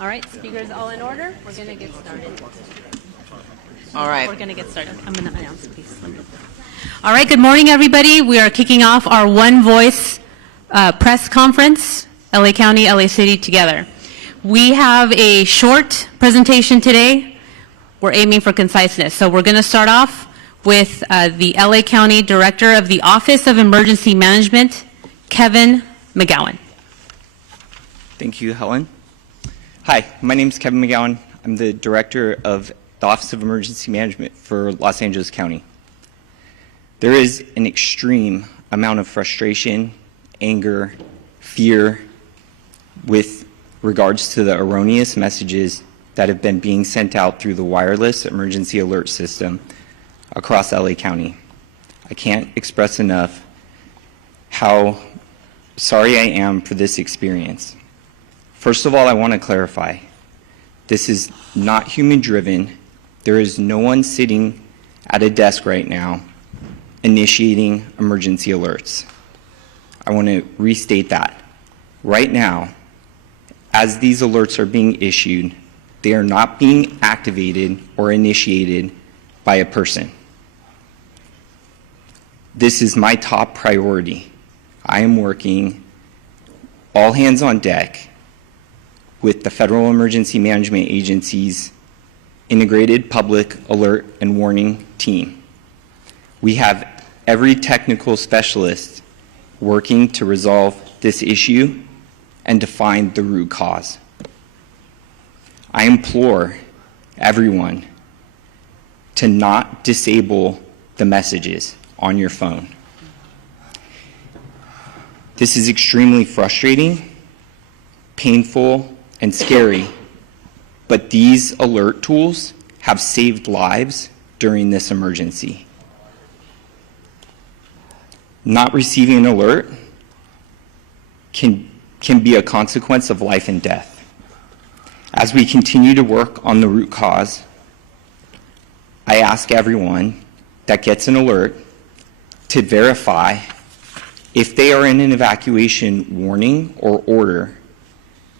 All right, speakers all in order. We're going to get started. All right. We're going to get started. I'm going to announce, please. All right, good morning, everybody. We are kicking off our One Voice press conference, LA County, LA City together. We have a short presentation today. We're aiming for conciseness. So we're going to start off with the LA County Director of the Office of Emergency Management, Kevin McGowan. Thank you, Helen. Hi, my name is Kevin McGowan. I'm the Director of the Office of Emergency Management for Los Angeles County. There is an extreme amount of frustration, anger, fear with regards to the erroneous messages that have been being sent out through the wireless emergency alert system across LA County. I can't express enough how sorry I am for this experience. First of all, I want to clarify, this is not human-driven. There is no one sitting at a desk right now initiating emergency alerts. I want to restate that. Right now, as these alerts are being issued, they are not being activated or initiated by a person. This is my top priority. I am working all hands on deck with the Federal Emergency Management Agency's Integrated Public Alert and Warning Team. We have every technical specialist working to resolve this issue and to find the root cause. I implore everyone to not disable the messages on your phone. This is extremely frustrating, painful, and scary, but these alert tools have saved lives during this emergency. Not receiving an alert can be a consequence of life and death. As we continue to work on the root cause, I ask everyone that gets an alert to verify if they are in an evacuation warning or order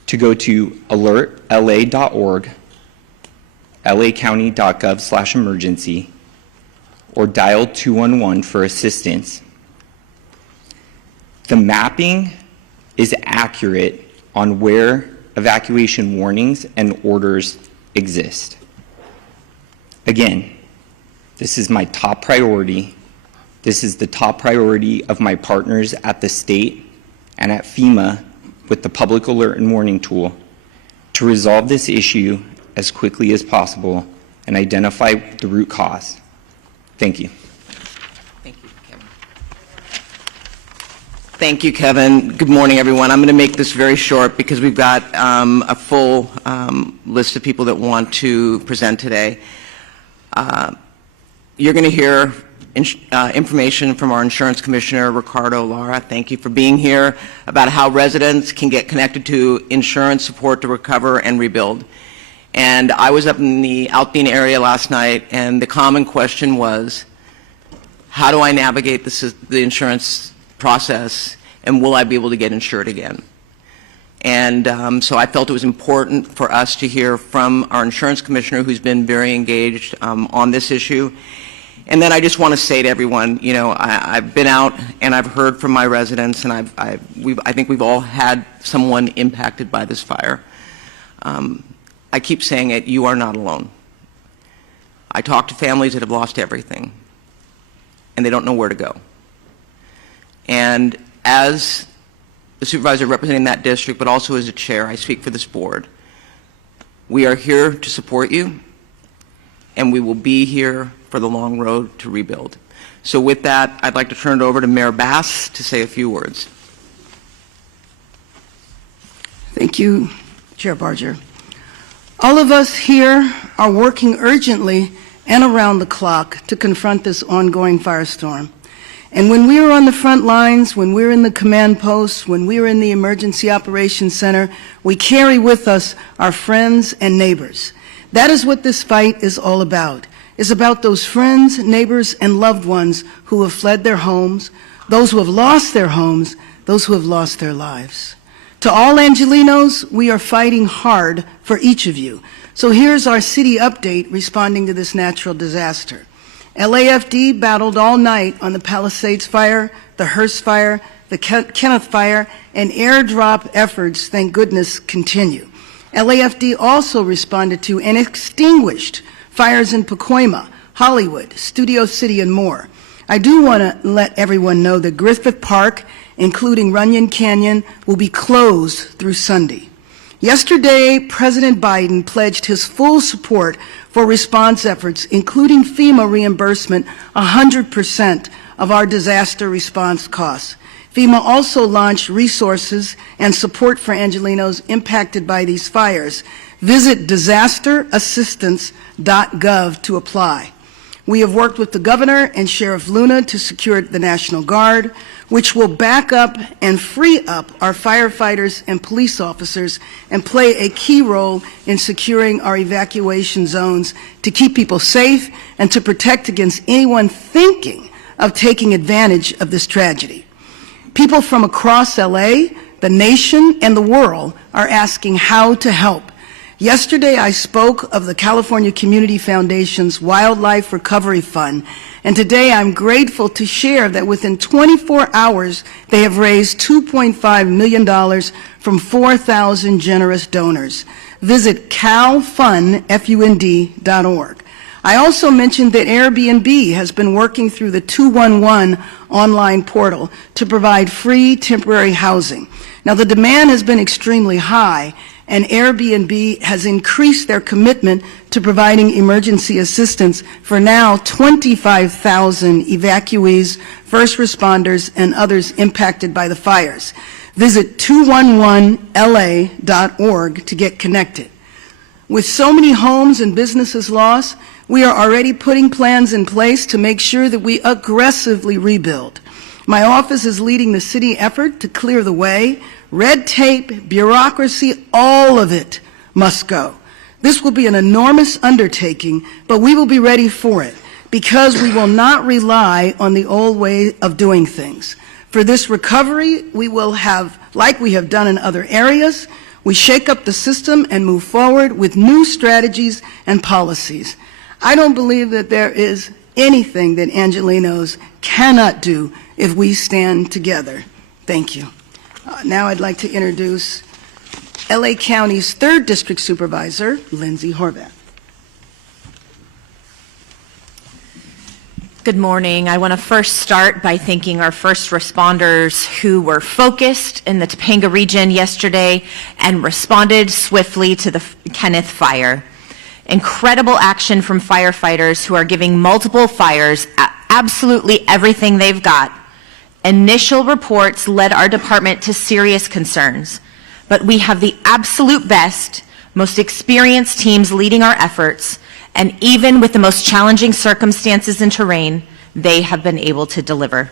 to go to alertla.org, lacounty.gov/emergency, or dial 211 for assistance. The mapping is accurate on where evacuation warnings and orders exist. Again, this is my top priority. This is the top priority of my partners at the state and at FEMA with the Public Alert and Warning Tool to resolve this issue as quickly as possible and identify the root cause. Thank you. Thank you, Kevin. Thank you, Kevin. Good morning, everyone. I'm going to make this very short because we've got a full list of people that want to present today. You're going to hear information from our Insurance Commissioner, Ricardo Lara. Thank you for being here, about how residents can get connected to insurance support to recover and rebuild. And I was up in the Alpine area last night, and the common question was, how do I navigate the insurance process, and will I be able to get insured again? And so I felt it was important for us to hear from our Insurance Commissioner, who's been very engaged on this issue. And then I just want to say to everyone, you know, I've been out and I've heard from my residents, and I think we've all had someone impacted by this fire. I keep saying it, you are not alone. I talk to families that have lost everything, and they don't know where to go. And as the supervisor representing that district, but also as a chair, I speak for this board. We are here to support you, and we will be here for the long road to rebuild. So with that, I'd like to turn it over to Mayor Bass to say a few words. Thank you, Chair Barger. All of us here are working urgently and around the clock to confront this ongoing firestorm. And when we are on the front lines, when we're in the command posts, when we're in the Emergency Operations Center, we carry with us our friends and neighbors. That is what this fight is all about. It's about those friends, neighbors, and loved ones who have fled their homes, those who have lost their homes, those who have lost their lives. To all Angelenos, we are fighting hard for each of you. So here's our city update responding to this natural disaster. LAFD battled all night on the Palisades fire, the Hearst fire, the Kenneth fire, and airdrop efforts, thank goodness, continue. LAFD also responded to and extinguished fires in Pacoima, Hollywood, Studio City, and more. I do want to let everyone know that Griffith Park, including Runyon Canyon, will be closed through Sunday. Yesterday, President Biden pledged his full support for response efforts, including FEMA reimbursement 100% of our disaster response costs. FEMA also launched resources and support for Angelenos impacted by these fires. Visit disasterassistance.gov to apply. We have worked with the governor and Sheriff Luna to secure the National Guard, which will back up and free up our firefighters and police officers and play a key role in securing our evacuation zones to keep people safe and to protect against anyone thinking of taking advantage of this tragedy. People from across LA, the nation, and the world are asking how to help. Yesterday, I spoke of the California Community Foundation's Wildlife Recovery Fund, and today I'm grateful to share that within 24 hours, they have raised $2.5 million from 4,000 generous donors. Visit calfund.org. I also mentioned that Airbnb has been working through the 211 online portal to provide free temporary housing. Now, the demand has been extremely high, and Airbnb has increased their commitment to providing emergency assistance for now 25,000 evacuees, first responders, and others impacted by the fires. Visit 211la.org to get connected. With so many homes and businesses lost, we are already putting plans in place to make sure that we aggressively rebuild. My office is leading the city effort to clear the way. Red tape, bureaucracy, all of it must go. This will be an enormous undertaking, but we will be ready for it because we will not rely on the old way of doing things. For this recovery, we will have, like we have done in other areas, we shake up the system and move forward with new strategies and policies. I don't believe that there is anything that Angelenos cannot do if we stand together. Thank you. Now I'd like to introduce LA County's 3rd District Supervisor, Lindsay Horvath. Good morning. I want to first start by thanking our first responders who were focused in the Topanga region yesterday and responded swiftly to the Kenneth fire. Incredible action from firefighters who are giving multiple fires absolutely everything they've got. Initial reports led our department to serious concerns, but we have the absolute best, most experienced teams leading our efforts, and even with the most challenging circumstances and terrain, they have been able to deliver.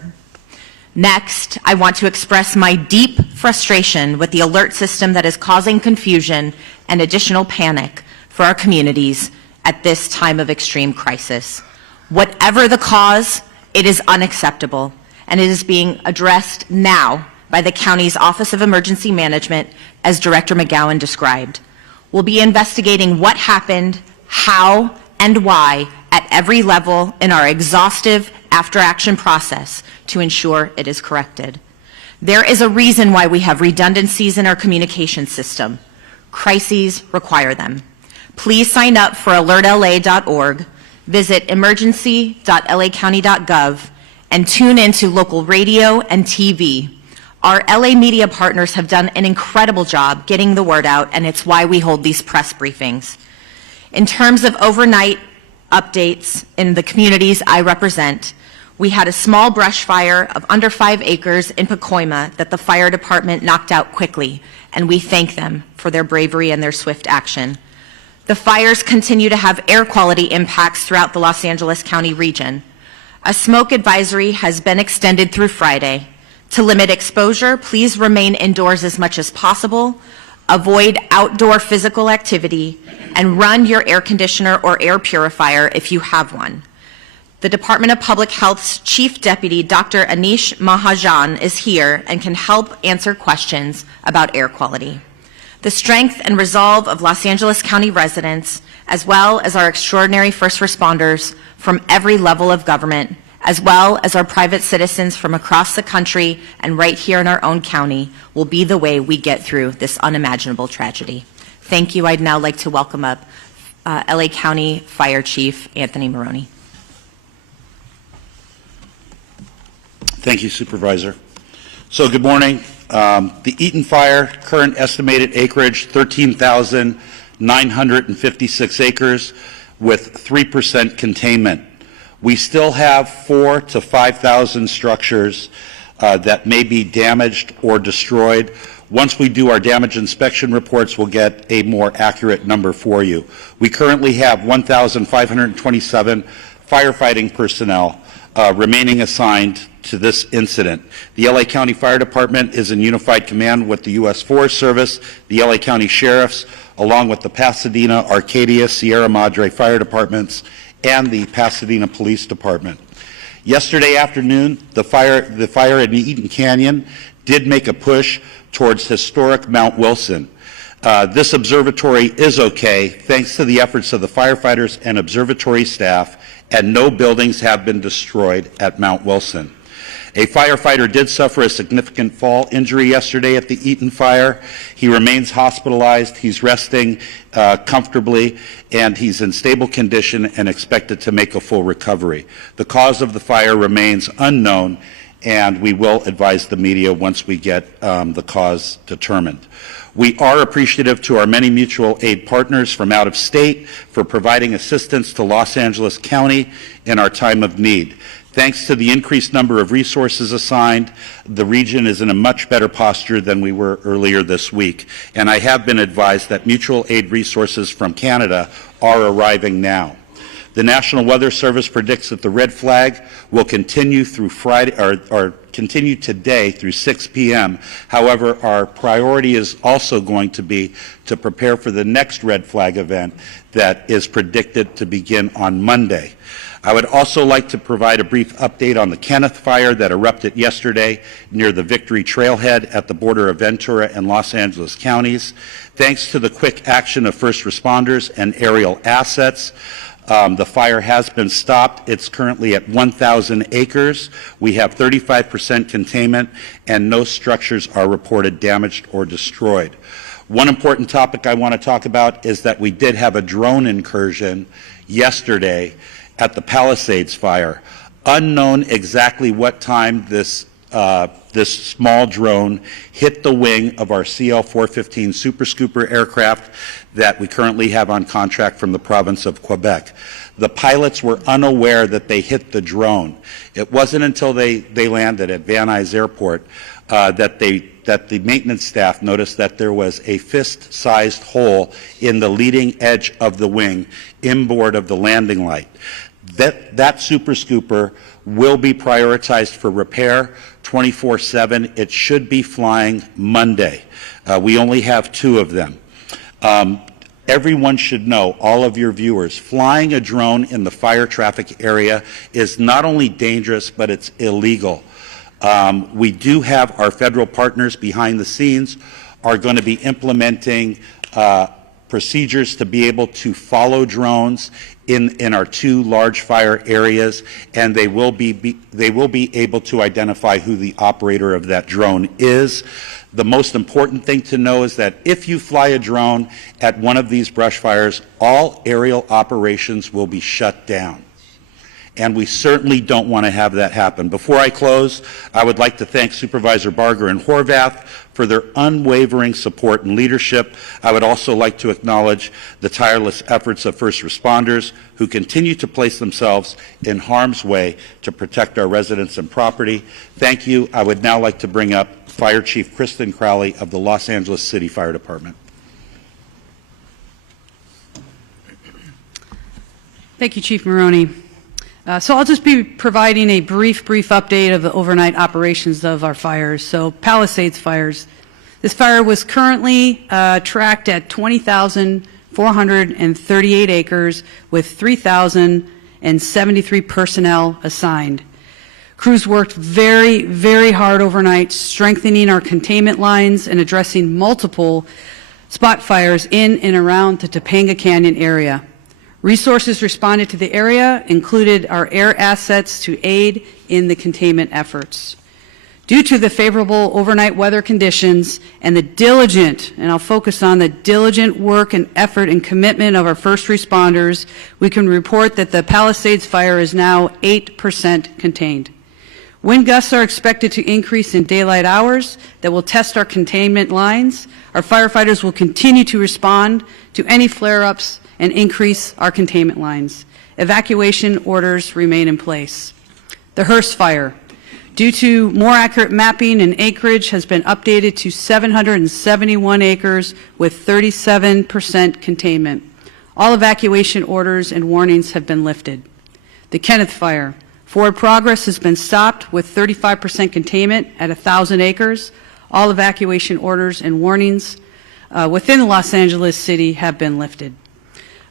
Next, I want to express my deep frustration with the alert system that is causing confusion and additional panic for our communities at this time of extreme crisis. Whatever the cause, it is unacceptable, and it is being addressed now by the county's Office of Emergency Management, as Director McGowan described. We'll be investigating what happened, how, and why at every level in our exhaustive after-action process to ensure it is corrected. There is a reason why we have redundancies in our communication system. Crises require them. Please sign up for alertla.org, visit emergency.lacounty.gov, and tune into local radio and TV. Our LA media partners have done an incredible job getting the word out, and it's why we hold these press briefings. In terms of overnight updates in the communities I represent, we had a small brush fire of under 5 acres in Pacoima that the fire department knocked out quickly, and we thank them for their bravery and their swift action. The fires continue to have air quality impacts throughout the Los Angeles County region. A smoke advisory has been extended through Friday. To limit exposure, please remain indoors as much as possible, avoid outdoor physical activity, and run your air conditioner or air purifier if you have one. The Department of Public Health's Chief Deputy, Dr. Anish Mahajan, is here and can help answer questions about air quality. The strength and resolve of Los Angeles County residents, as well as our extraordinary first responders from every level of government, as well as our private citizens from across the country and right here in our own county, will be the way we get through this unimaginable tragedy. Thank you. I'd now like to welcome up LA County Fire Chief Anthony Maroney. Thank you, Supervisor. So good morning. The Eaton Fire, current estimated acreage, 13,956 acres with 3% containment. We still have 4,000 to 5,000 structures that may be damaged or destroyed. Once we do our damage inspection reports, we'll get a more accurate number for you. We currently have 1,527 firefighting personnel remaining assigned to this incident. The LA County Fire Department is in unified command with the U.S. Forest Service, the LA County Sheriffs, along with the Pasadena, Arcadia, Sierra Madre Fire Departments, and the Pasadena Police Department. Yesterday afternoon, the fire in the Eaton Canyon did make a push towards historic Mount Wilson. This observatory is okay thanks to the efforts of the firefighters and observatory staff, and no buildings have been destroyed at Mount Wilson. A firefighter did suffer a significant fall injury yesterday at the Eaton fire. He remains hospitalized. He's resting comfortably, and he's in stable condition and expected to make a full recovery. The cause of the fire remains unknown, and we will advise the media once we get the cause determined. We are appreciative to our many mutual aid partners from out of state for providing assistance to Los Angeles County in our time of need. Thanks to the increased number of resources assigned, the region is in a much better posture than we were earlier this week. And I have been advised that mutual aid resources from Canada are arriving now. The National Weather Service predicts that the red flag will continue through Friday, or continue today through 6 p.m. However, our priority is also going to be to prepare for the next red flag event that is predicted to begin on Monday. I would also like to provide a brief update on the Kenneth fire that erupted yesterday near the Victory Trailhead at the border of Ventura and Los Angeles counties. Thanks to the quick action of first responders and aerial assets, the fire has been stopped. It's currently at 1,000 acres. We have 35% containment, and no structures are reported damaged or destroyed. One important topic I want to talk about is that we did have a drone incursion yesterday at the Palisades fire. Unknown exactly what time this small drone hit the wing of our CL-415 Super Scooper aircraft that we currently have on contract from the province of Quebec. The pilots were unaware that they hit the drone. It wasn't until they landed at Van Nuys Airport that the maintenance staff noticed that there was a fist-sized hole in the leading edge of the wing inboard of the landing light. That Super Scooper will be prioritized for repair 24/7. It should be flying Monday. We only have 2 of them. Everyone should know, all of your viewers, flying a drone in the fire traffic area is not only dangerous, but it's illegal. We do have our federal partners behind the scenes are going to be implementing procedures to be able to follow drones in our 2 large fire areas, and they will be able to identify who the operator of that drone is. The most important thing to know is that if you fly a drone at one of these brush fires, all aerial operations will be shut down. And we certainly don't want to have that happen. Before I close, I would like to thank Supervisor Barger and Horvath for their unwavering support and leadership. I would also like to acknowledge the tireless efforts of first responders who continue to place themselves in harm's way to protect our residents and property. Thank you. I would now like to bring up Fire Chief Kristen Crowley of the Los Angeles City Fire Department. Thank you, Chief Maroney. So I'll just be providing a brief update of the overnight operations of our fires. So Palisades fires. This fire was currently tracked at 20,438 acres with 3,000 and 73 personnel assigned. Crews worked very, very hard overnight, strengthening our containment lines and addressing multiple spot fires in and around the Topanga Canyon area. Resources responded to the area included our air assets to aid in the containment efforts. Due to the favorable overnight weather conditions and the diligent, and I'll focus on the diligent work and effort and commitment of our first responders, we can report that the Palisades fire is now 8% contained. Wind gusts are expected to increase in daylight hours that will test our containment lines. Our firefighters will continue to respond to any flare-ups and increase our containment lines. Evacuation orders remain in place. The Hearst fire, due to more accurate mapping and acreage, has been updated to 771 acres with 37% containment. All evacuation orders and warnings have been lifted. The Kenneth fire, forward progress has been stopped with 35% containment at 1,000 acres. All evacuation orders and warnings within Los Angeles City have been lifted.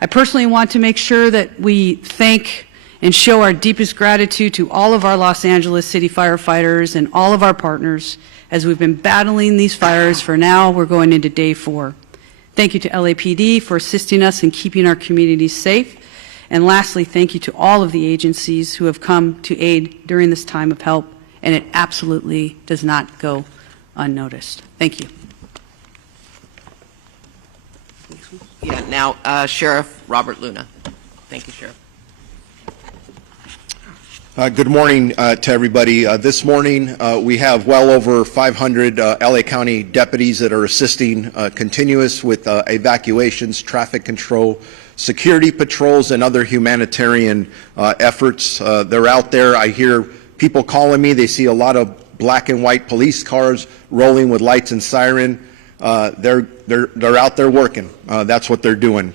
I personally want to make sure that we thank and show our deepest gratitude to all of our Los Angeles City firefighters and all of our partners as we've been battling these fires for now. We're going into day 4. Thank you to LAPD for assisting us in keeping our communities safe. And lastly, thank you to all of the agencies who have come to aid during this time of help, and it absolutely does not go unnoticed. Thank you. Yeah, now Sheriff Robert Luna. Thank you, Sheriff. Good morning to everybody. This morning we have well over 500 LA County deputies that are assisting continuous with evacuations, traffic control, security patrols, and other humanitarian efforts. They're out there. I hear people calling me. They see a lot of black and white police cars rolling with lights and siren. They're out there working. That's what they're doing.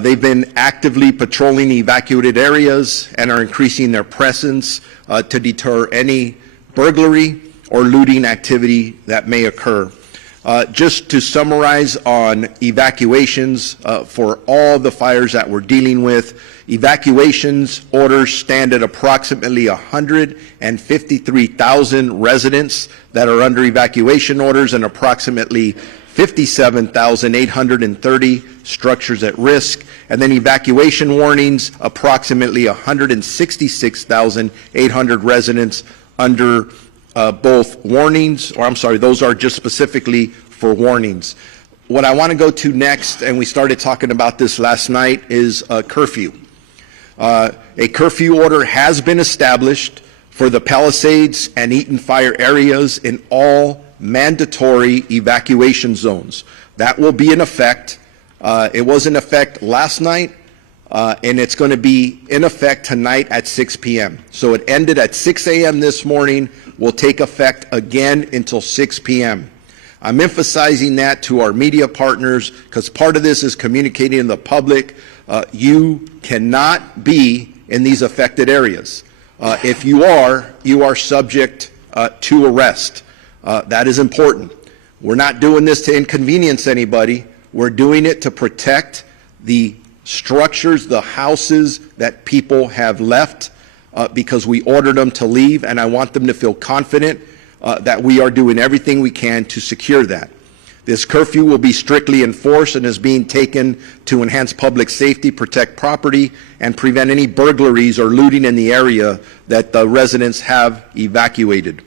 They've been actively patrolling evacuated areas and are increasing their presence to deter any burglary or looting activity that may occur. Just to summarize on evacuations for all the fires that we're dealing with, evacuations orders stand at approximately 153,000 residents that are under evacuation orders and approximately 57,830 structures at risk, and then evacuation warnings, approximately 166,800 residents under both warnings, or I'm sorry, those are just specifically for warnings. What I want to go to next, and we started talking about this last night, is a curfew. A curfew order has been established for the Palisades and Eaton fire areas in all mandatory evacuation zones. That will be in effect. It was in effect last night, and it's going to be in effect tonight at 6 p.m. So it ended at 6 a.m. this morning, will take effect again until 6 p.m. I'm emphasizing that to our media partners because part of this is communicating to the public. You cannot be in these affected areas. If you are subject to arrest. That is important. We're not doing this to inconvenience anybody. We're doing it to protect the structures, the houses that people have left because we ordered them to leave, and I want them to feel confident that we are doing everything we can to secure that. This curfew will be strictly enforced and is being taken to enhance public safety, protect property, and prevent any burglaries or looting in the area that the residents have evacuated.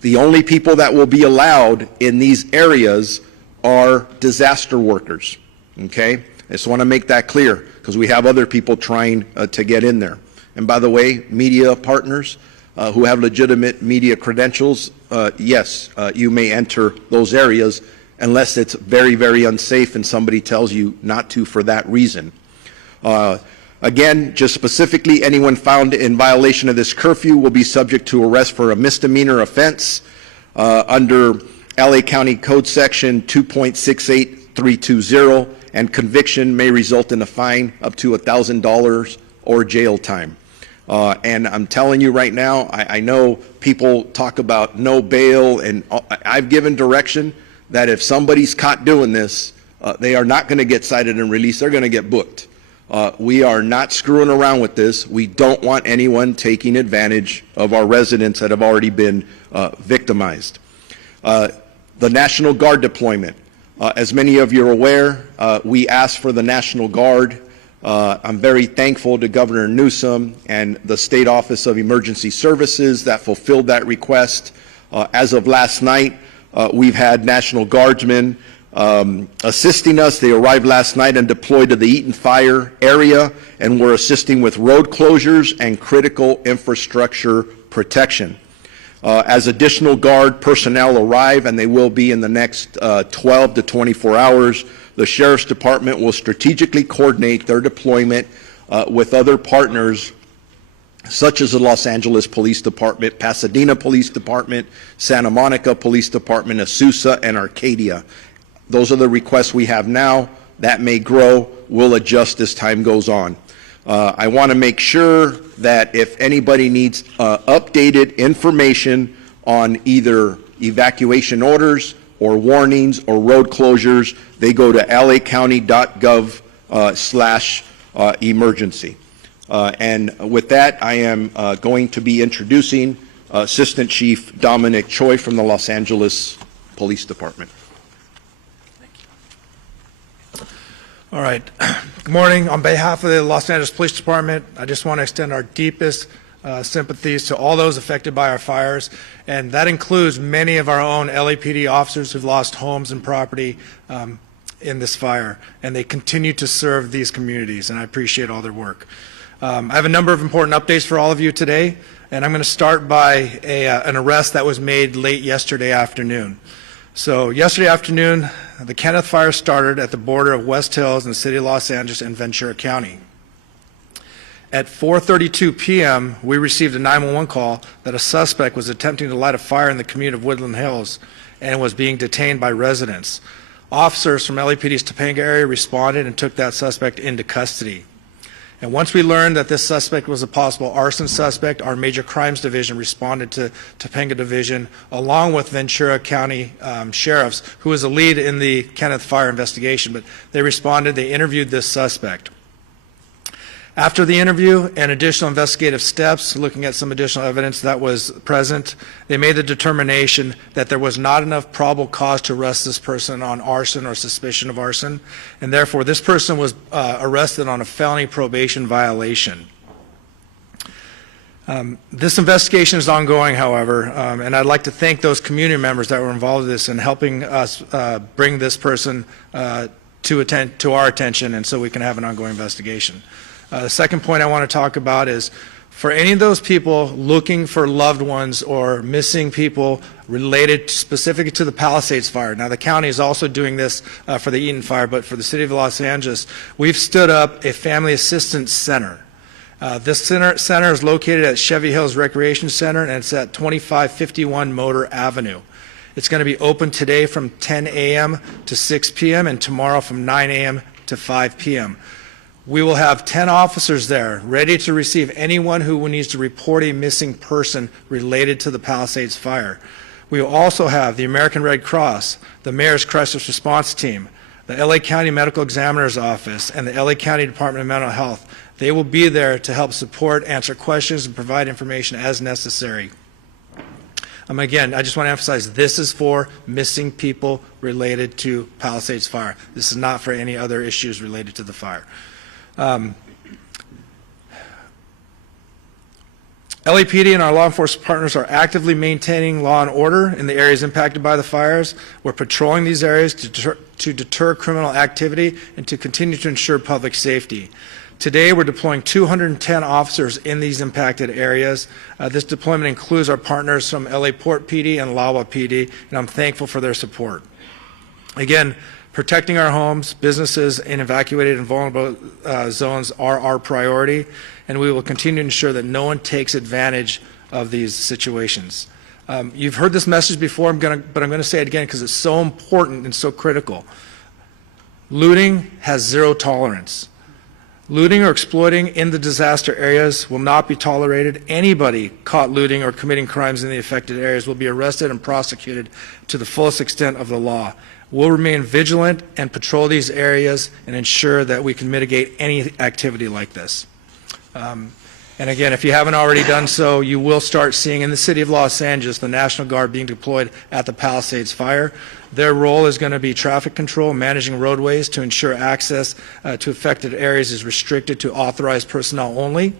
The only people that will be allowed in these areas are disaster workers, okay? I just want to make that clear because we have other people trying to get in there. And by the way, media partners who have legitimate media credentials, yes, you may enter those areas unless it's very, very unsafe and somebody tells you not to for that reason. Again, just specifically, anyone found in violation of this curfew will be subject to arrest for a misdemeanor offense under LA County Code Section 2.68320, and conviction may result in a fine up to $1,000 or jail time. And I'm telling you right now, I know people talk about no bail, and I've given direction that if somebody's caught doing this, they are not going to get cited and released. They're going to get booked. We are not screwing around with this. We don't want anyone taking advantage of our residents that have already been victimized. The National Guard deployment. As many of you are aware, we asked for the National Guard. I'm very thankful to Governor Newsom and the State Office of Emergency Services that fulfilled that request. As of last night, we've had National Guardsmen assisting us. They arrived last night and deployed to the Eaton Fire area, and were assisting with road closures and critical infrastructure protection. As additional Guard personnel arrive, and they will be in the next 12 to 24 hours, the Sheriff's Department will strategically coordinate their deployment with other partners such as the Los Angeles Police Department, Pasadena Police Department, Santa Monica Police Department, Azusa, and Arcadia. Those are the requests we have now. That may grow. We'll adjust as time goes on. I want to make sure that if anybody needs updated information on either evacuation orders or warnings or road closures, they go to lacounty.gov/emergency. And with that, I am going to be introducing Assistant Chief Dominic Choi from the Los Angeles Police Department. All right. Good morning. On behalf of the Los Angeles Police Department, I just want to extend our deepest sympathies to all those affected by our fires, and that includes many of our own LAPD officers who've lost homes and property in this fire, and they continue to serve these communities, and I appreciate all their work. I have a number of important updates for all of you today, and I'm going to start by an arrest that was made late yesterday afternoon. So yesterday afternoon, the Kenneth Fire started at the border of West Hills in the city of Los Angeles and Ventura County. At 4:32 p.m., we received a 911 call that a suspect was attempting to light a fire in the community of Woodland Hills and was being detained by residents. Officers from LAPD's Topanga area responded and took that suspect into custody. And once we learned that this suspect was a possible arson suspect, our Major Crimes Division responded to Topanga Division along with Ventura County sheriffs, who was the lead in the Kenneth Fire investigation. But they responded, they interviewed this suspect. After the interview and additional investigative steps, looking at some additional evidence that was present, they made the determination that there was not enough probable cause to arrest this person on arson or suspicion of arson, and therefore this person was arrested on a felony probation violation. This investigation is ongoing, however, and I'd like to thank those community members that were involved in this in helping us bring this person to our attention, and so we can have an ongoing investigation. The second point I want to talk about is for any of those people looking for loved ones or missing people related specifically to the Palisades fire. Now, the county is also doing this for the Eaton fire, but for the city of Los Angeles, we've stood up a family assistance center. This center is located at Chevy Hills Recreation Center, and it's at 2551 Motor Avenue. It's going to be open today from 10 a.m. to 6 p.m. and tomorrow from 9 a.m. to 5 p.m. We will have 10 officers there ready to receive anyone who needs to report a missing person related to the Palisades fire. We will also have the American Red Cross, the Mayor's Crisis Response Team, the LA County Medical Examiner's Office, and the LA County Department of Mental Health. They will be there to help support, answer questions, and provide information as necessary. Again, I just want to emphasize this is for missing people related to Palisades fire. This is not for any other issues related to the fire. LAPD and our law enforcement partners are actively maintaining law and order in the areas impacted by the fires. We're patrolling these areas to deter criminal activity and to continue to ensure public safety. Today, we're deploying 210 officers in these impacted areas. This deployment includes our partners from LA Port PD and LAWA PD, and I'm thankful for their support. Again, protecting our homes, businesses, and evacuated and vulnerable zones are our priority, and we will continue to ensure that no one takes advantage of these situations. You've heard this message before, but I'm going to say it again because it's so important and so critical. Looting has zero tolerance. Looting or exploiting in the disaster areas will not be tolerated. Anybody caught looting or committing crimes in the affected areas will be arrested and prosecuted to the fullest extent of the law. We'll remain vigilant and patrol these areas and ensure that we can mitigate any activity like this. And again, if you haven't already done so, you will start seeing in the city of Los Angeles the National Guard being deployed at the Palisades fire. Their role is going to be traffic control, managing roadways to ensure access to affected areas is restricted to authorized personnel only.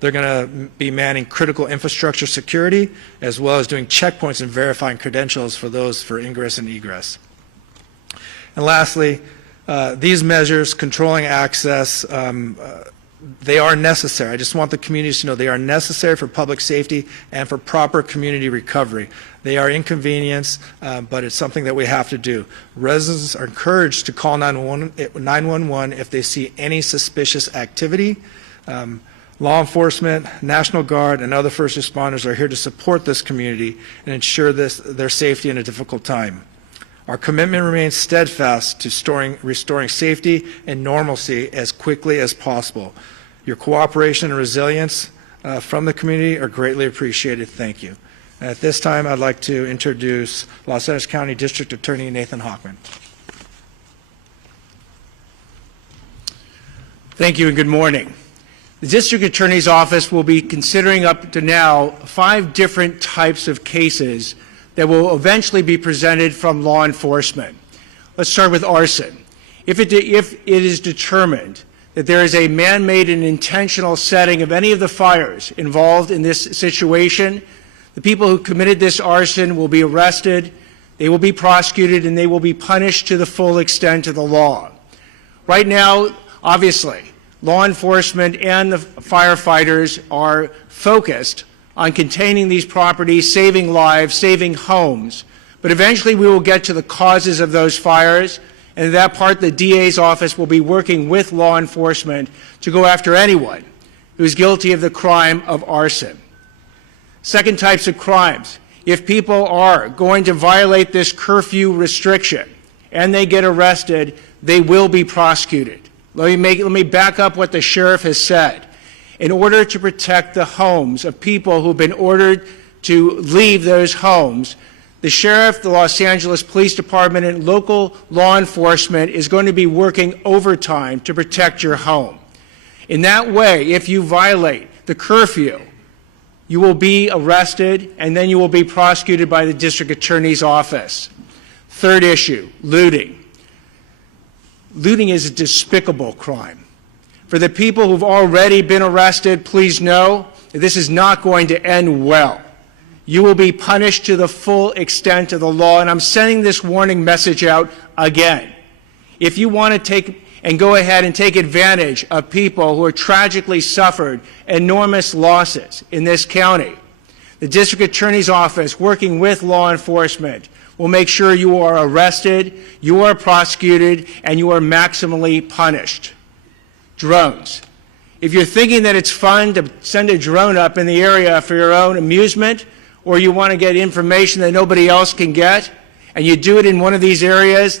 They're going to be manning critical infrastructure security, as well as doing checkpoints and verifying credentials for those for ingress and egress. And lastly, these measures, controlling access, they are necessary. I just want the communities to know they are necessary for public safety and for proper community recovery. They are inconvenience, but it's something that we have to do. Residents are encouraged to call 911 if they see any suspicious activity. Law enforcement, National Guard, and other first responders are here to support this community and ensure their safety in a difficult time. Our commitment remains steadfast to restoring safety and normalcy as quickly as possible. Your cooperation and resilience from the community are greatly appreciated. Thank you. And at this time, I'd like to introduce Los Angeles County District Attorney Nathan Hochman. Thank you and good morning. The District Attorney's Office will be considering up to now 5 different types of cases that will eventually be presented from law enforcement. Let's start with arson. If it is determined that there is a man-made and intentional setting of any of the fires involved in this situation, the people who committed this arson will be arrested, they will be prosecuted, and they will be punished to the full extent of the law. Right now, obviously, law enforcement and the firefighters are focused on containing these properties, saving lives, saving homes. But eventually we will get to the causes of those fires, and in that part the DA's office will be working with law enforcement to go after anyone who is guilty of the crime of arson. Second types of crimes. If people are going to violate this curfew restriction and they get arrested, they will be prosecuted. Let me back up what the sheriff has said. In order to protect the homes of people who have been ordered to leave those homes, the sheriff, the Los Angeles Police Department, and local law enforcement is going to be working overtime to protect your home. In that way, if you violate the curfew, you will be arrested and then you will be prosecuted by the district attorney's office. Third issue, looting. Looting is a despicable crime. For the people who've already been arrested, please know that this is not going to end well. You will be punished to the full extent of the law, and I'm sending this warning message out again. If you want to take and go ahead and take advantage of people who have tragically suffered enormous losses in this county, the district attorney's office, working with law enforcement, will make sure you are arrested, you are prosecuted, and you are maximally punished. Drones. If you're thinking that it's fun to send a drone up in the area for your own amusement, or you want to get information that nobody else can get, and you do it in one of these areas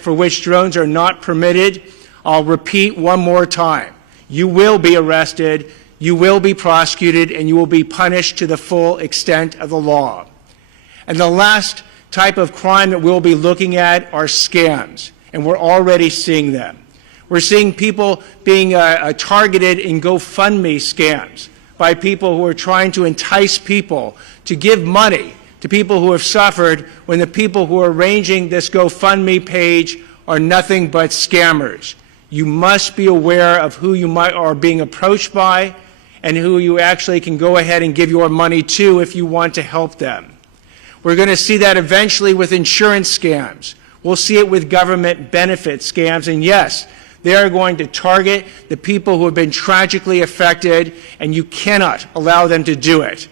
for which drones are not permitted, I'll repeat one more time. You will be arrested, you will be prosecuted, and you will be punished to the full extent of the law. And the last type of crime that we'll be looking at are scams, and we're already seeing them. We're seeing people being targeted in GoFundMe scams by people who are trying to entice people to give money to people who have suffered, when the people who are arranging this GoFundMe page are nothing but scammers. You must be aware of who you are being approached by and who you actually can go ahead and give your money to if you want to help them. We're going to see that eventually with insurance scams. We'll see it with government benefit scams, and yes, they are going to target the people who have been tragically affected, and you cannot allow them to do it.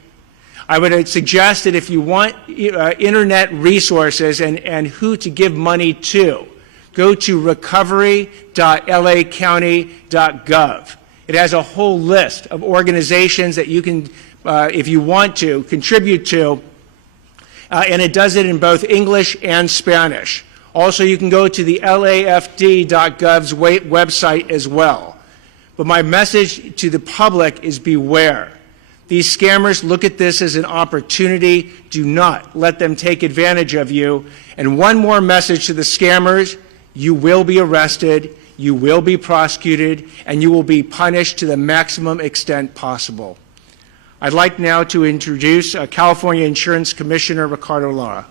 I would suggest that if you want internet resources and who to give money to, go to recovery.lacounty.gov. It has a whole list of organizations that you can, if you want to, contribute to, and it does it in both English and Spanish. Also, you can go to the LAFD.gov's website as well. But my message to the public is beware. These scammers look at this as an opportunity. Do not let them take advantage of you. And one more message to the scammers: you will be arrested, you will be prosecuted, and you will be punished to the maximum extent possible. I'd like now to introduce California Insurance Commissioner Ricardo Lara.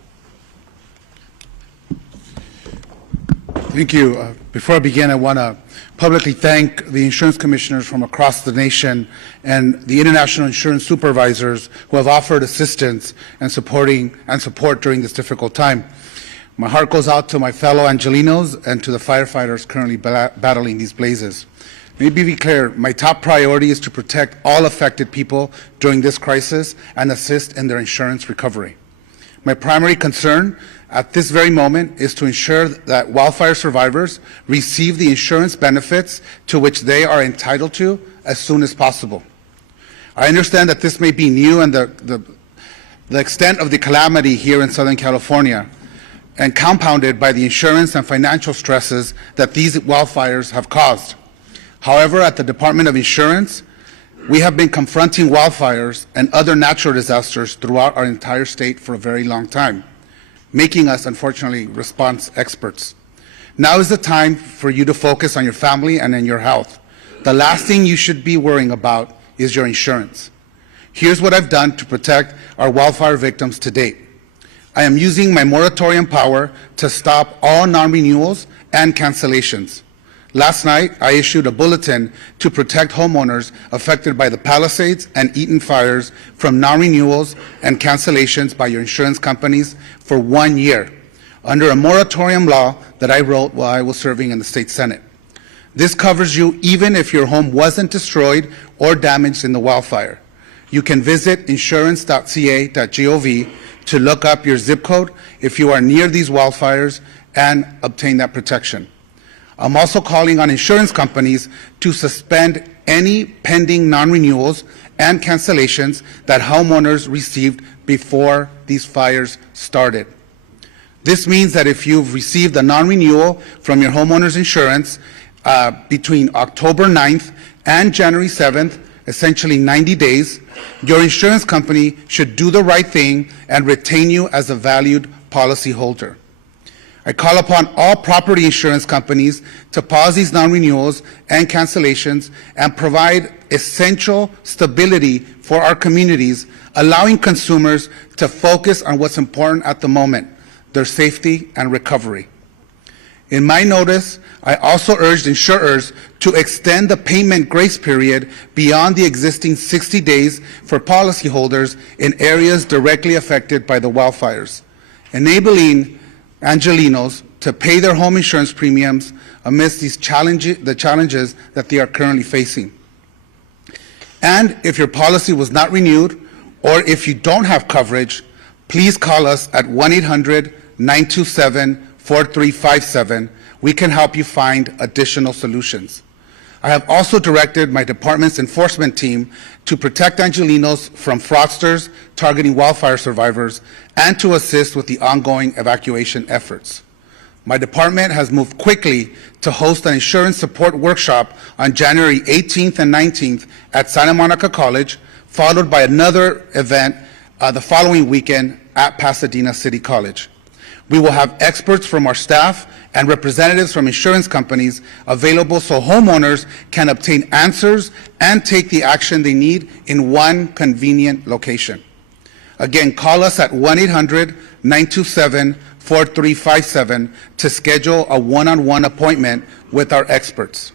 Thank you. Before I begin, I want to publicly thank the insurance commissioners from across the nation and the international insurance supervisors who have offered assistance and support during this difficult time. My heart goes out to my fellow Angelinos and to the firefighters currently battling these blazes. Let me be clear, my top priority is to protect all affected people during this crisis and assist in their insurance recovery. My primary concern at this very moment is to ensure that wildfire survivors receive the insurance benefits to which they are entitled to as soon as possible. I understand that this may be new and the extent of the calamity here in Southern California, and compounded by the insurance and financial stresses that these wildfires have caused. However, at the Department of Insurance, we have been confronting wildfires and other natural disasters throughout our entire state for a very long time, making us, unfortunately, response experts. Now is the time for you to focus on your family and on your health. The last thing you should be worrying about is your insurance. Here's what I've done to protect our wildfire victims to date. I am using my moratorium power to stop all non-renewals and cancellations. Last night, I issued a bulletin to protect homeowners affected by the Palisades and Eaton fires from non-renewals and cancellations by your insurance companies for 1 year, under a moratorium law that I wrote while I was serving in the state Senate. This covers you even if your home wasn't destroyed or damaged in the wildfire. You can visit insurance.ca.gov to look up your zip code if you are near these wildfires and obtain that protection. I'm also calling on insurance companies to suspend any pending non-renewals and cancellations that homeowners received before these fires started. This means that if you've received a non-renewal from your homeowner's insurance between October 9th and January 7th, essentially 90 days, your insurance company should do the right thing and retain you as a valued policyholder. I call upon all property insurance companies to pause these non-renewals and cancellations and provide essential stability for our communities, allowing consumers to focus on what's important at the moment, their safety and recovery. In my notice, I also urged insurers to extend the payment grace period beyond the existing 60 days for policyholders in areas directly affected by the wildfires, enabling Angelinos to pay their home insurance premiums amidst the challenges that they are currently facing. And if your policy was not renewed, or if you don't have coverage, please call us at 1-800-927-4357. We can help you find additional solutions. I have also directed my department's enforcement team to protect Angelinos from fraudsters targeting wildfire survivors and to assist with the ongoing evacuation efforts. My department has moved quickly to host an insurance support workshop on January 18th and 19th at Santa Monica College, followed by another event the following weekend at Pasadena City College. We will have experts from our staff and representatives from insurance companies available so homeowners can obtain answers and take the action they need in one convenient location. Again, call us at 1-800-927-4357 to schedule a one-on-one appointment with our experts.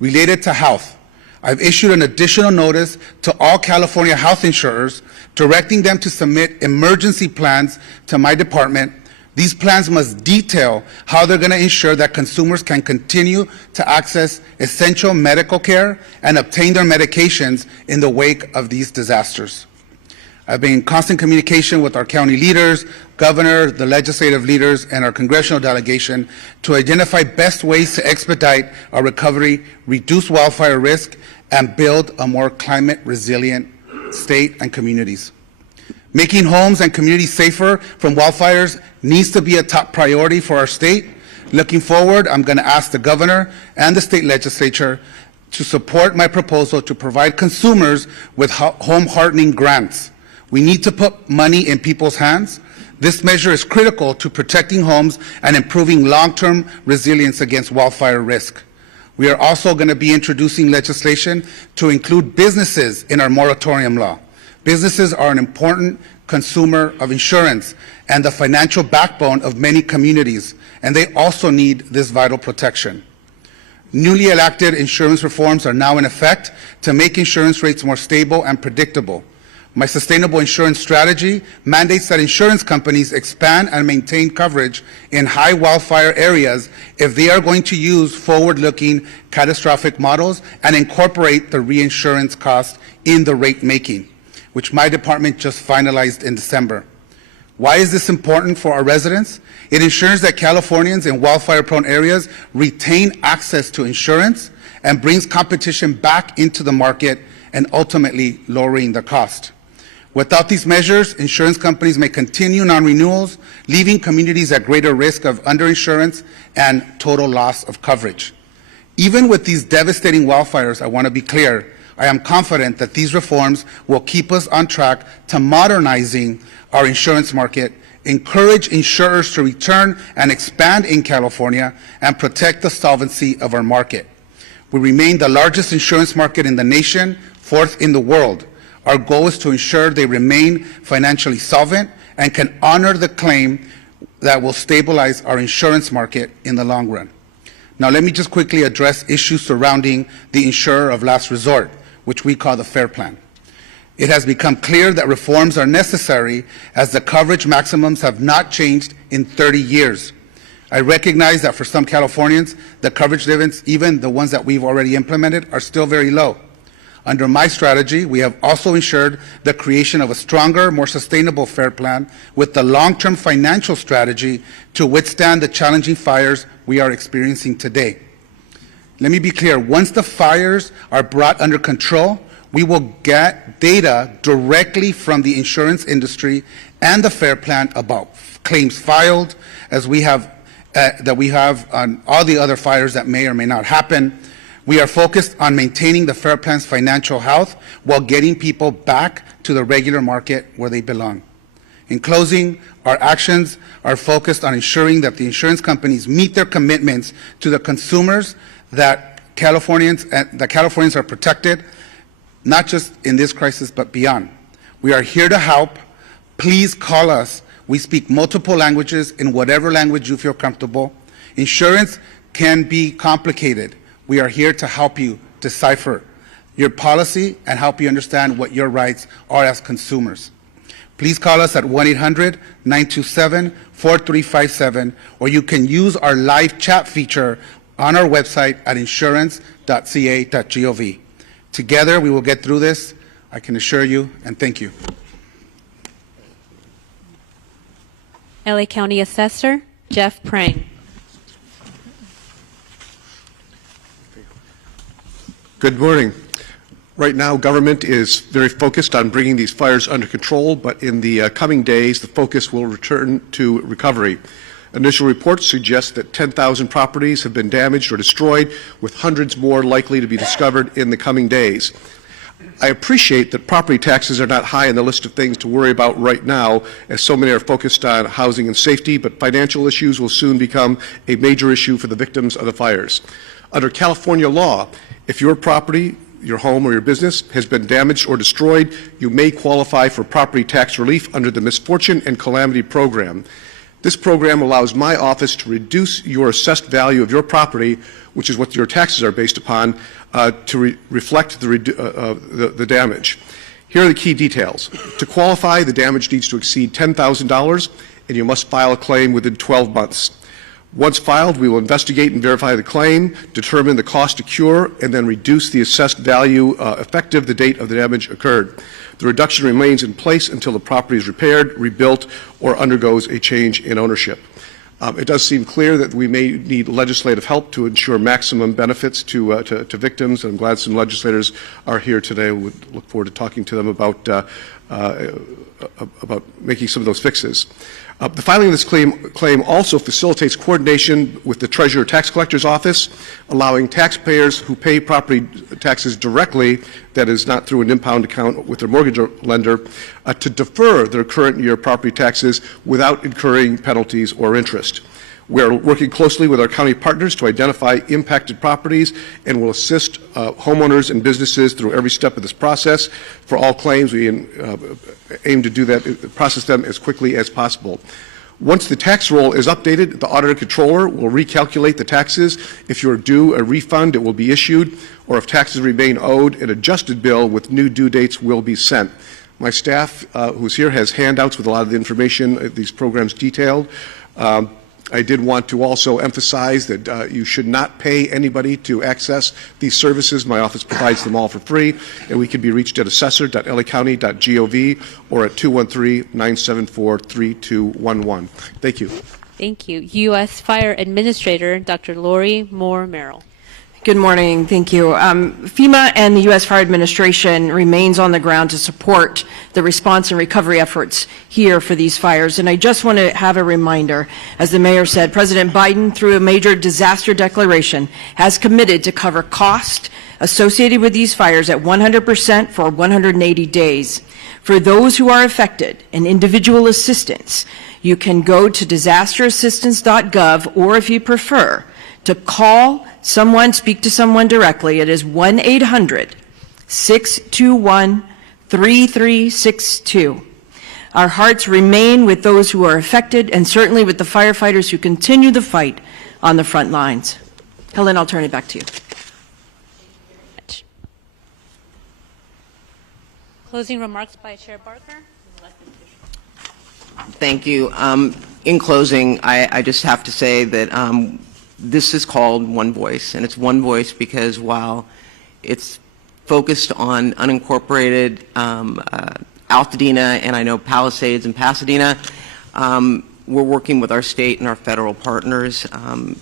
Related to health, I've issued an additional notice to all California health insurers directing them to submit emergency plans to my department. These plans must detail how they're going to ensure that consumers can continue to access essential medical care and obtain their medications in the wake of these disasters. I've been in constant communication with our county leaders, governor, the legislative leaders, and our congressional delegation to identify best ways to expedite our recovery, reduce wildfire risk, and build a more climate resilient state and communities. Making homes and communities safer from wildfires needs to be a top priority for our state. Looking forward, I'm going to ask the governor and the state legislature to support my proposal to provide consumers with home hardening grants. We need to put money in people's hands. This measure is critical to protecting homes and improving long-term resilience against wildfire risk. We are also going to be introducing legislation to include businesses in our moratorium law. Businesses are an important consumer of insurance and the financial backbone of many communities, and they also need this vital protection. Newly enacted insurance reforms are now in effect to make insurance rates more stable and predictable. My sustainable insurance strategy mandates that insurance companies expand and maintain coverage in high wildfire areas if they are going to use forward-looking catastrophic models and incorporate the reinsurance cost in the rate making, which my department just finalized in December. Why is this important for our residents? It ensures that Californians in wildfire-prone areas retain access to insurance and brings competition back into the market and ultimately lowering the cost. Without these measures, insurance companies may continue non-renewals, leaving communities at greater risk of underinsurance and total loss of coverage. Even with these devastating wildfires, I want to be clear, I am confident that these reforms will keep us on track to modernizing our insurance market, encourage insurers to return and expand in California, and protect the solvency of our market. We remain the largest insurance market in the nation, fourth in the world. Our goal is to ensure they remain financially solvent and can honor the claim that will stabilize our insurance market in the long run. Now, let me just quickly address issues surrounding the insurer of last resort, which we call the FAIR Plan. It has become clear that reforms are necessary as the coverage maximums have not changed in 30 years. I recognize that for some Californians, the coverage limits, even the ones that we've already implemented, are still very low. Under my strategy, we have also ensured the creation of a stronger, more sustainable FAIR Plan with the long-term financial strategy to withstand the challenging fires we are experiencing today. Let me be clear, once the fires are brought under control, we will get data directly from the insurance industry and the FAIR Plan about claims filed, as we have that we have on all the other fires that may or may not happen. We are focused on maintaining the FAIR Plan's financial health while getting people back to the regular market where they belong. In closing, our actions are focused on ensuring that the insurance companies meet their commitments to the consumers, that Californians are protected, not just in this crisis, but beyond. We are here to help. Please call us. We speak multiple languages in whatever language you feel comfortable. Insurance can be complicated. We are here to help you decipher your policy and help you understand what your rights are as consumers. Please call us at 1-800-927-4357, or you can use our live chat feature on our website at insurance.ca.gov. Together, we will get through this, I can assure you, and thank you. LA County Assessor Jeff Prang. Good morning. Right now, government is very focused on bringing these fires under control, but in the coming days, the focus will return to recovery. Initial reports suggest that 10,000 properties have been damaged or destroyed, with hundreds more likely to be discovered in the coming days. I appreciate that property taxes are not high on the list of things to worry about right now, as so many are focused on housing and safety, but financial issues will soon become a major issue for the victims of the fires. Under California law, if your property, your home or your business has been damaged or destroyed, you may qualify for property tax relief under the Misfortune and Calamity Program. This program allows my office to reduce your assessed value of your property, which is what your taxes are based upon, to reflect the damage. Here are the key details. To qualify, the damage needs to exceed $10,000, and you must file a claim within 12 months. Once filed, we will investigate and verify the claim, determine the cost to cure, and then reduce the assessed value effective the date of the damage occurred. The reduction remains in place until the property is repaired, rebuilt, or undergoes a change in ownership. It does seem clear that we may need legislative help to ensure maximum benefits to victims, and I'm glad some legislators are here today. We look forward to talking to them about about making some of those fixes. The filing of this claim also facilitates coordination with the Treasurer Tax Collector's Office, allowing taxpayers who pay property taxes directly, that is not through an impound account with their mortgage lender, to defer their current year property taxes without incurring penalties or interest. We are working closely with our county partners to identify impacted properties and will assist homeowners and businesses through every step of this process. For all claims, we aim to do that, process them as quickly as possible. Once the tax roll is updated, the auditor controller will recalculate the taxes. If you're due a refund, it will be issued, or if taxes remain owed, an adjusted bill with new due dates will be sent. My staff, who's here, has handouts with a lot of the information these programs detailed. I did want to also emphasize that you should not pay anybody to access these services. My office provides them all for free, and we can be reached at assessor.lacounty.gov or at 213-974-3211. Thank you. Thank you. U.S. Fire Administrator Dr. Lori Moore Merrill. Good morning. Thank you. FEMA and the U.S. Fire Administration remains on the ground to support the response and recovery efforts here for these fires. And I just want to have a reminder, as the mayor said, President Biden, through a major disaster declaration, has committed to cover cost associated with these fires at 100% for 180 days. For those who are affected and individual assistance, you can go to disasterassistance.gov, or if you prefer, to call someone, speak to someone directly. It is 1-800-621-3362. Our hearts remain with those who are affected, and certainly with the firefighters who continue the fight on the front lines. Helen, I'll turn it back to you. Closing remarks by Chair Barker. Thank you. In closing, I just have to say that this is called One Voice, and it's One Voice because while it's focused on unincorporated Altadena and I know Palisades and Pasadena, we're working with our state and our federal partners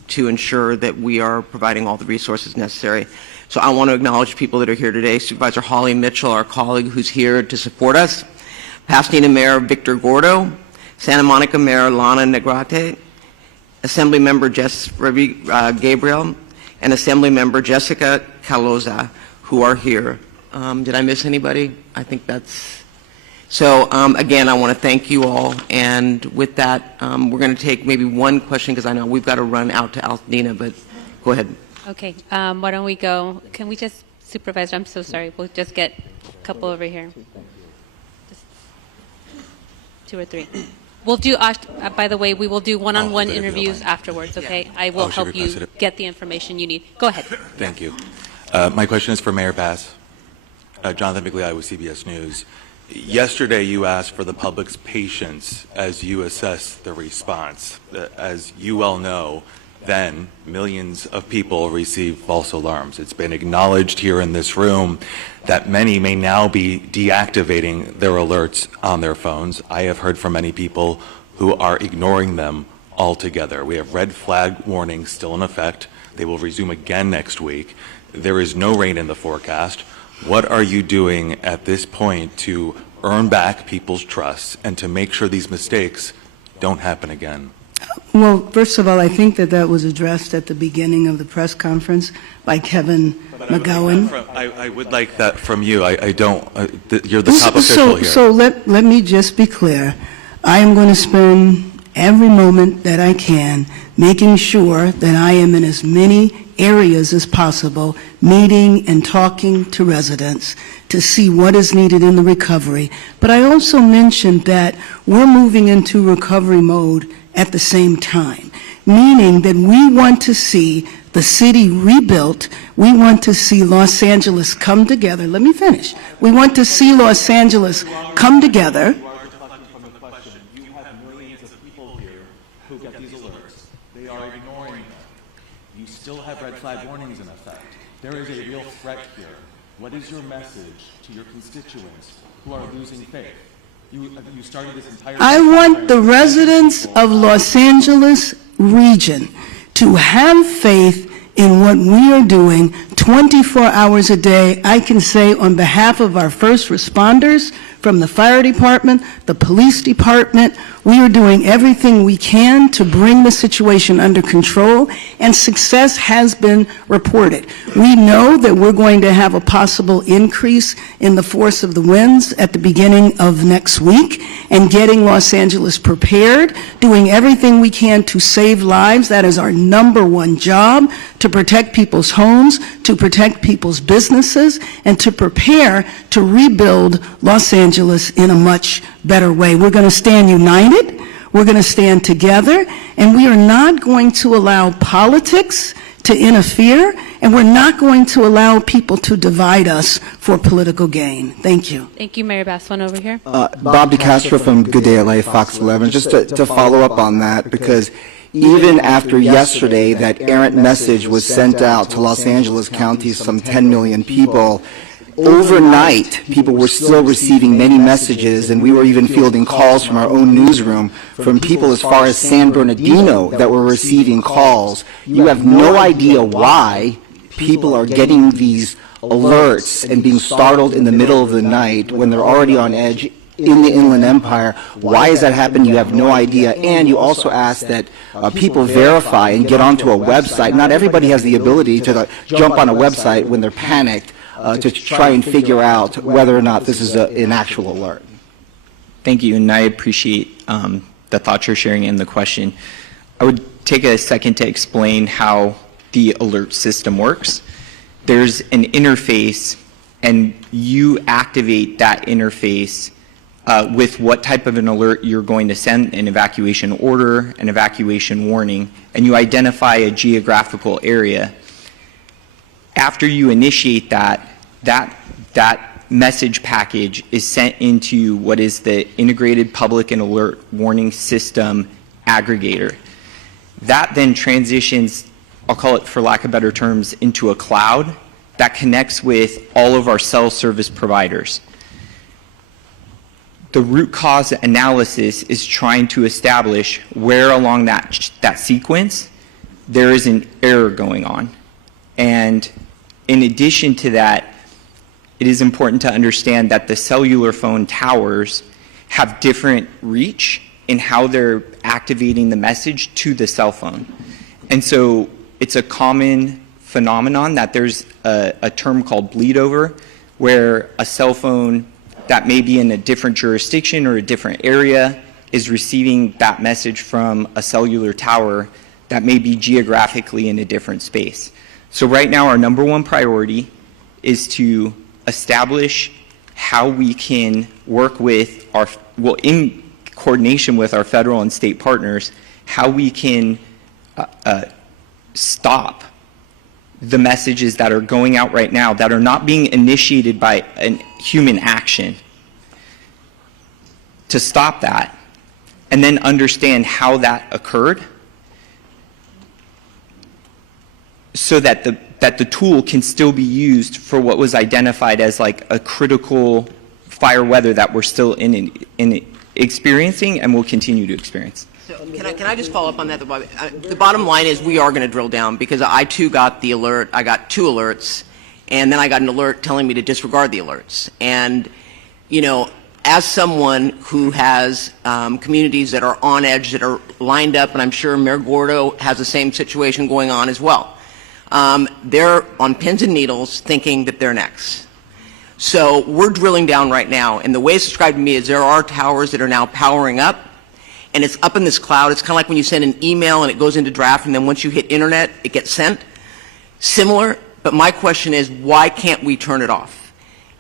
to ensure that we are providing all the resources necessary. So I want to acknowledge people that are here today. Supervisor Holly Mitchell, our colleague who's here to support us, Pasadena Mayor Victor Gordo, Santa Monica Mayor Lana Negrete, Assembly Member Jess Gabriel, and Assembly Member Jessica Caloza, who are here. Did I miss anybody? I think that's... So, again, I want to thank you all, and with that, we're going to take maybe one question, because I know we've got to run out to Altadena, but go ahead. Okay, why don't we go, can we just, Supervisor, I'm so sorry, we'll just get a couple over here. Just 2 or 3. We'll do, by the way, we will do one-on-one interviews afterwards, okay? I will help you get the information you need. Go ahead. Thank you. My question is for Mayor Bass. Jonathan Migliai with CBS News. Yesterday, you asked for the public's patience as you assess the response. As you well know, then millions of people receive false alarms. It's been acknowledged here in this room that many may now be deactivating their alerts on their phones. I have heard from many people who are ignoring them altogether. We have red flag warnings still in effect. They will resume again next week. There is no rain in the forecast. What are you doing at this point to earn back people's trust and to make sure these mistakes don't happen again? Well, first of all, I think that was addressed at the beginning of the press conference by Kevin McGowan. I would like that from you. I don't, you're the top official here. So let me just be clear. I am going to spend every moment that I can making sure that I am in as many areas as possible, meeting and talking to residents to see what is needed in the recovery. But I also mentioned that we're moving into recovery mode at the same time, meaning that we want to see the city rebuilt. We want to see Los Angeles come together. Let me finish. We want to see Los Angeles come together. You have millions of people here who get these alerts. They are ignoring them. You still have red flag warnings in effect. There is a real threat here. What is your message to your constituents who are losing faith? You started this entire... I want the residents of Los Angeles region to have faith in what we are doing 24 hours a day. I can say on behalf of our first responders, from the fire department, the police department. We are doing everything we can to bring the situation under control, and success has been reported. We know that we're going to have a possible increase in the force of the winds at the beginning of next week, and getting Los Angeles prepared, doing everything we can to save lives. That is our number one job, to protect people's homes, to protect people's businesses, and to prepare to rebuild Los Angeles in a much better way. We're going to stand united, we're going to stand together, and we are not going to allow politics to interfere, and we're not going to allow people to divide us for political gain. Thank you. Thank you, Mayor Bass. One over here. Bob DeCastro from Good Day LA, Fox 11. Just to follow up on that, because even after yesterday that errant message was sent out to Los Angeles County, some 10 million people, overnight, people were still receiving many messages, and we were even fielding calls from our own newsroom from people as far as San Bernardino that were receiving calls. You have no idea why people are getting these alerts and being startled in the middle of the night when they're already on edge in the Inland Empire. Why is that happening? You have no idea. And you also ask that people verify and get onto a website. Not everybody has the ability to jump on a website when they're panicked to try and figure out whether or not this is an actual alert. Thank you, and I appreciate the thoughts you're sharing and the question. I would take a second to explain how the alert system works. There's an interface, and you activate that interface with what type of an alert you're going to send, an evacuation order, an evacuation warning, and you identify a geographical area. After you initiate that message package is sent into what is the Integrated Public and Alert Warning System aggregator. That then transitions, I'll call it for lack of better terms, into a cloud that connects with all of our cell service providers. The root cause analysis is trying to establish where along that sequence there is an error going on. And in addition to that, it is important to understand that the cellular phone towers have different reach in how they're activating the message to the cell phone. And so it's a common phenomenon that there's a term called bleed over, where a cell phone that may be in a different jurisdiction or a different area is receiving that message from a cellular tower that may be geographically in a different space. So right now our number one priority is to establish how we can work with in coordination with our federal and state partners, how we can stop the messages that are going out right now that are not being initiated by a human action, to stop that, and then understand how that occurred so that the tool can still be used for what was identified as like a critical fire weather that we're still experiencing and will continue to experience. So can I just follow up on that? The bottom line is we are going to drill down, because I too got the alert. I got 2 alerts, and then I got an alert telling me to disregard the alerts. And, you know, as someone who has communities that are on edge, that are lined up, and I'm sure Mayor Gordo has the same situation going on as well, they're on pins and needles thinking that they're next. So we're drilling down right now, and the way it's described to me is there are towers that are now powering up, and it's up in this cloud. It's kind of like when you send an email and it goes into draft, and then once you hit internet, it gets sent. Similar, but my question is, why can't we turn it off?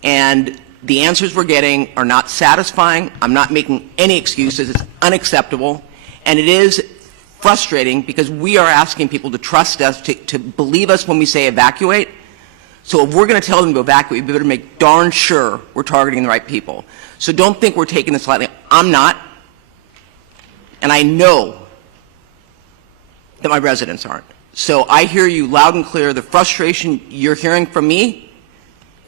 And the answers we're getting are not satisfying. I'm not making any excuses. It's unacceptable, and it is frustrating because we are asking people to trust us, to believe us when we say evacuate. So if we're going to tell them to evacuate, we better make darn sure we're targeting the right people. So don't think we're taking this lightly. I'm not. And I know that my residents aren't. So I hear you loud and clear. The frustration you're hearing from me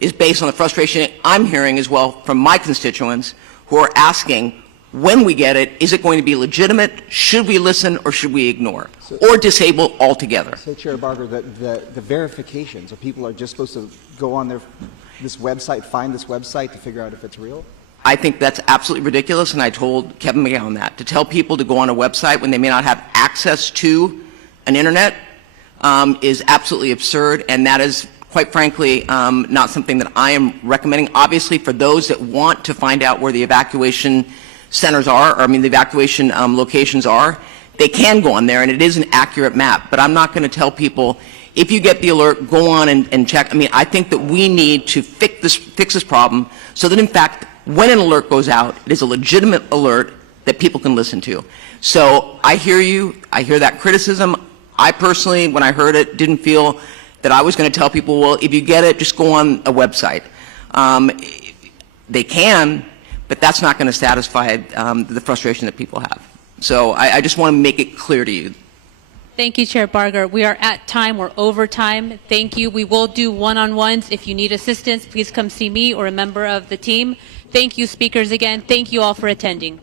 is based on the frustration I'm hearing as well from my constituents who are asking, when we get it, is it going to be legitimate? Should we listen or should we ignore? Or disable altogether? So, Chair Barker, the verification, so people are just supposed to go on this website, find this website to figure out if it's real? I think that's absolutely ridiculous, and I told Kevin McGowan that. To tell people to go on a website when they may not have access to an internet is absolutely absurd, and that is, quite frankly, not something that I am recommending. Obviously, for those that want to find out where the evacuation centers are, or the evacuation locations are, they can go on there, and it is an accurate map. But I'm not going to tell people, if you get the alert, go on and check. I think that we need to fix this problem so that, in fact, when an alert goes out, it is a legitimate alert that people can listen to. So I hear you. I hear that criticism. I personally, when I heard it, didn't feel that I was going to tell people, well, if you get it, just go on a website. They can, but that's not going to satisfy the frustration that people have. So I just want to make it clear to you. Thank you, Chair Barger. We are at time. We're over time. Thank you. We will do one-on-ones. If you need assistance, please come see me or a member of the team. Thank you, speakers, again. Thank you all for attending.